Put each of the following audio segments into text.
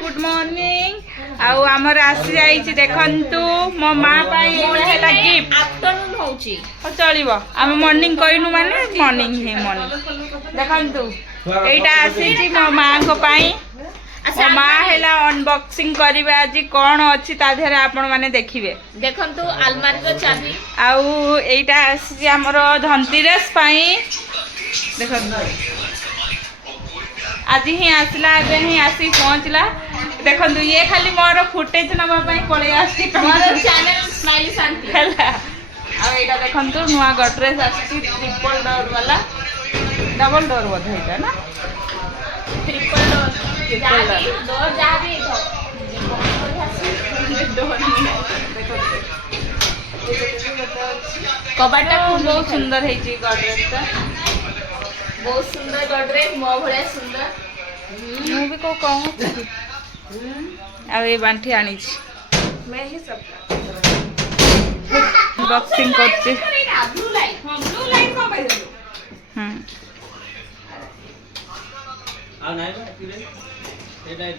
good morning आउ आमर आसी जाइछि देखंतु मो मां पाई एटा हैला गिफ्ट आफ्टरनून होउछि चलिबो आम मॉर्निंग कइनु माने मॉर्निंग हे मॉर्निंग देखंतु एटा आसी मो मां को पाई मो मां हैला अनबॉक्सिंग करबे आज कोन अछि ता धेरे आपण माने देखिबे देखंतु अलमारी रो चाबी आउ एटा आसी हमर धनतेरस पाई देखंतु आज ही आसला एबे ही आसी पहुंचला देखंतु ये खाली मोर फुटेज नबा पई पळे आसी मोर चैनल स्माइली शांति हला आ एटा देखंतु नुवा गड्रेज आसी ट्रिपल डोर वाला डबल डोर बोध हेता ना ट्रिपल डोर जाबी कबाटा बहुत सुंदर है जी गड्रेज ता बहुत सुंदर गड्रेज मो भले सुंदर मु भी को कहूं आ ये बांठी आनी छी मैं ही सब बॉक्सिंग करते ब्लू लाइट हां ब्लू लाइट को कह दो आ नहीं बा फिर ए लाइट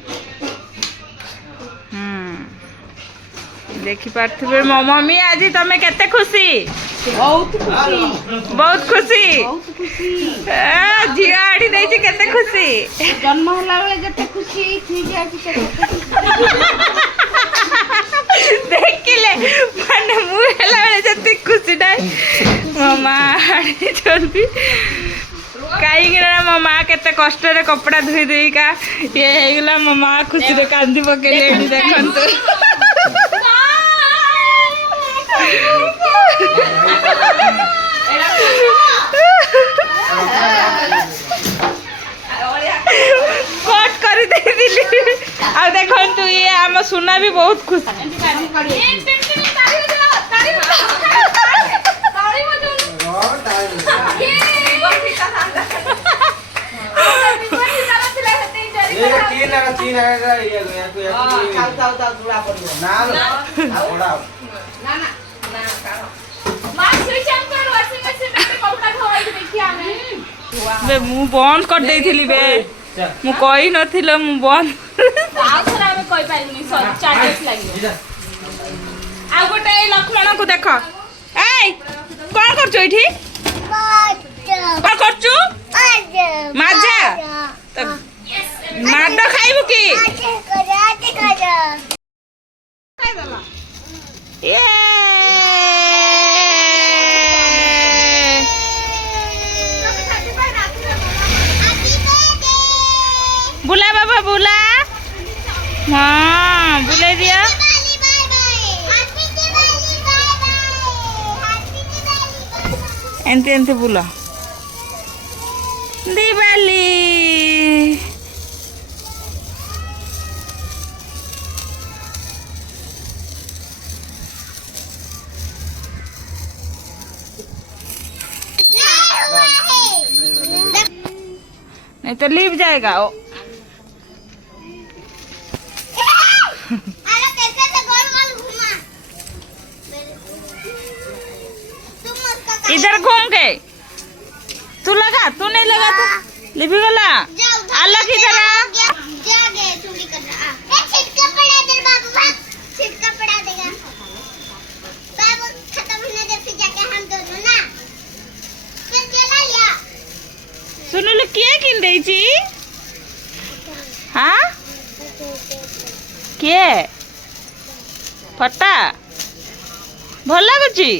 देखि पारथिबे मो मम्मी आज तमे केते खुशी बहुत खुशी बहुत खुशी बहुत खुशी झिया आड़ी देछि केते खुशी जन्म होला बेले जते खुशी थी जे आज देखिले माने मु हला बेले जते खुशी नाही मामा आड़ी चलबी काई गिरा मामा केते कष्ट रे कपड़ा धुई देई का ये हेगला मामा खुशी रे कांदी पकेले देखंतु कट कर दे दिली आ देखंतु ये हम सुना भी बहुत खुश बे मु बंद कर दे थिली बे मु कहि नथिल मु बंद आ थरा हम कहि पाइनी चार्जेस लागि आ गोटे लक्ष्मण को देख ए कोन करछु इठी कोन करछु माजा माड खाइबु की ये बुला बाबा बुला हाँ बुला दिया एंते एंते बुला दिवाली नहीं तो लीव जाएगा ओ इधर घूम के तू लगा तू नहीं लगा तो लिपी गला आला की तरह सुनो लो किए किन देई छी हां के फटा भल लागुची